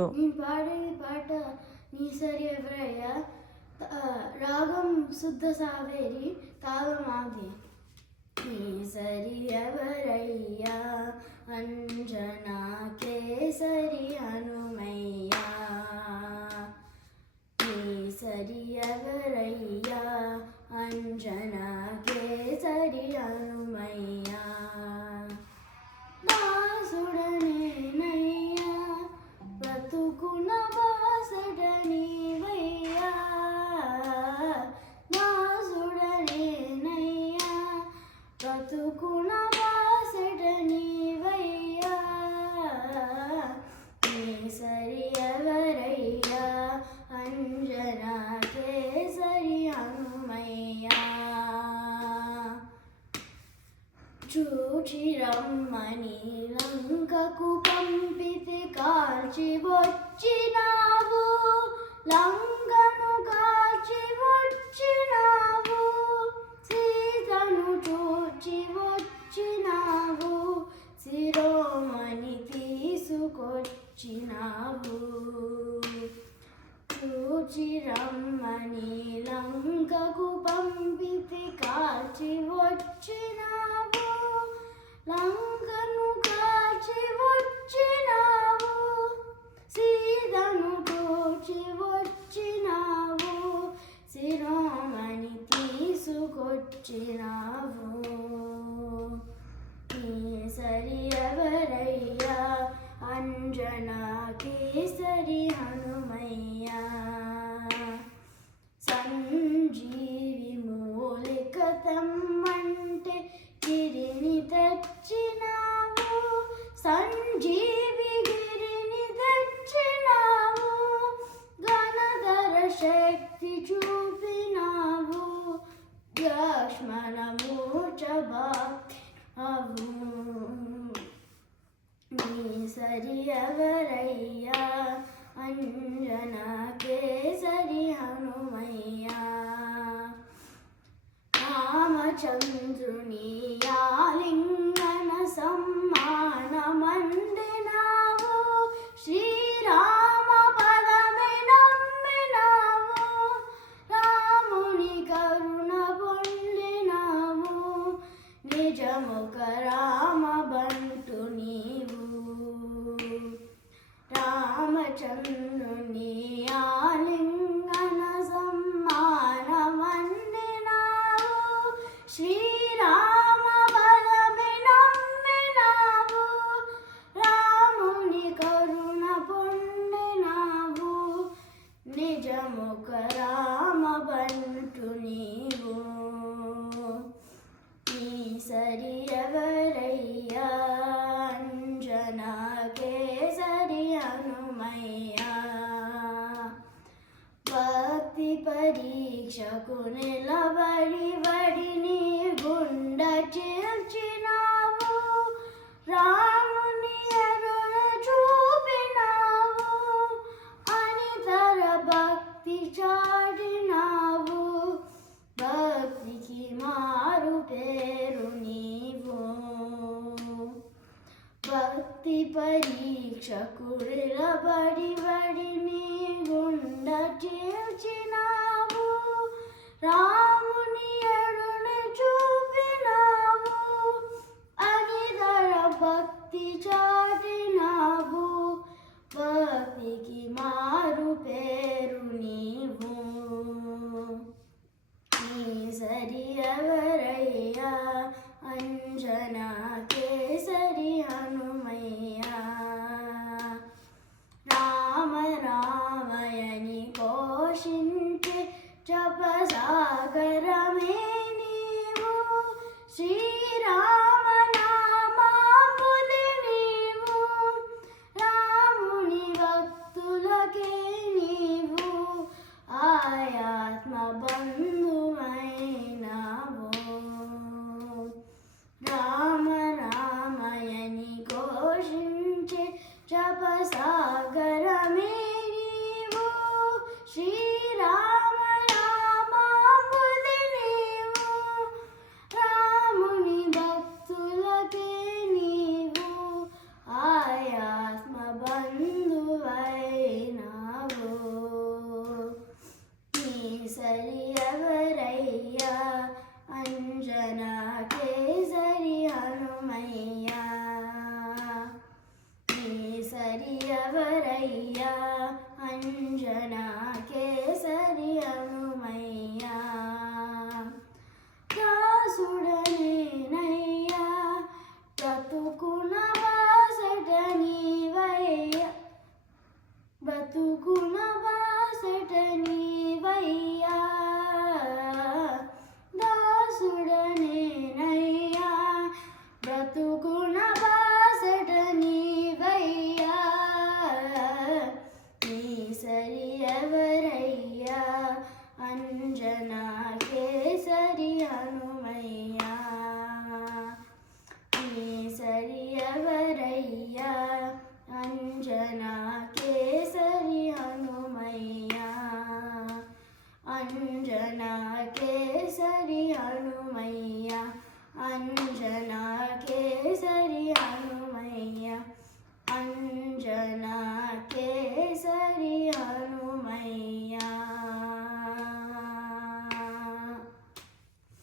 నేను పాడేది పాట నీ సరి ఎవరయ్యా, రాగం శుద్ధ సావేరి, తాళం ఆది. నీ సరి ఎవరయ్యా, అంజనా కేసరి హనుమయ్యా. నీ సరి ఎవరయ్యా, అంజనా కేసరి హనుమయ్యా. దాసుడనేనయ్యా, బ్రతుకున బాసడనీవయ్యా. దాసుడనేనయ్యా, బ్రతుకున బాసడనీవయ్యా. నీ సరి ఎవరయ్యా, అంజనా కేసరి హనుమయ్యా. చూచి రమ్మని లంకకు పంపితే కాల్చి వచ్చినావు, లంకను కాల్చి వచ్చినావు. సీతను చూచి వచ్చినావు, శిరోమణి తీసుకొచ్చినావు. చూచి రమ్మని లంకకు పంపితే కాల్చి వచ్చినావు, లంకను కాల్చి వచ్చినావు. సీతను చూచి వచ్చినావు, శిరోమణి తీసుకొచ్చినావు. నీ సరి ఎవరయ్యా, అంజనా కేసరి హనుమయ్యా. సంజీవి మూలిక తమ్మంటే గిరిని తెచ్చినావు, సంజీవి గిరిని తెచ్చినావు. గణధర శక్తి చూపినావు, లక్ష్మణ మూర్ఛబావు. నీ సరి ఎవరయ్యా, అంజనా కేసరి హనుమయ్యా. రామచంద్రుని ఆలింగన సమ్మానమందినావు, శ్రీరామ పదమే నమ్మినావు. రాముని కరుణ పొందినావు, నిజముఖ రామ బంటు నీవు. రామచంద్రుని ఆలింగన సమ్మానమందినావు, శ్రీరామ పదమే నమ్మినావు. రాముని కరుణ పొందినావు, నిజముఖ రామ బంటు నీవు. నీ సరి ఎవరయ్యా, అంజనా కేసరి హనుమయ్యా. భక్తి పరీక్షకు నిలబడి వడిని గుండ చేర్చినావు, రాముని ఎరుణ చూపినావు. అనితర భక్తి చాడినావు, భక్తికి మారు పేరు నీవు. భక్తి పరీక్షకు నిలబడి వడిని గుండ చేర్చినావు, రాముని ఎరుణ చూపినావు. అనితర భక్తి చాటినావు, భక్తికి మారు పేరు నీవు. నీ సరి ఎవరయ్యా, అంజనా కేసరి హనుమయ్యా. రామ రామయని పోషించే జపసాగరమే నీవు, శ్రీరామ నామాంబుది నీవు. రాముని భక్తులకే నీవు ఆయాత్మ బంధువైనావు. రామ రామయని ఘోషించే జపసాగరమే నీవు, శ్రీరామ నామాంబుది నీవు. రాముని భక్తులకే నీవు ఆయాత్మ బంధువై ఎవరయ్యా అంజనా కేసరి హనుమయ్యా దాసుడనేనయ్యా బ్రతుకున బాసట నీవయ్యా బ్రతుకున బాసట నీవయ్యా దాసుడనేనయ్యా బ్రతుకున బాసట నీవయ్యా నీ సరి ఎవరయ్యా అంజనా కేసరి హనుమయ్యా నీ సరి ఎవరయ్యా అంజనా కేసరి హనుమయ్యా అంజనా కేసరి హనుమయ్యా అంజనా కేసరి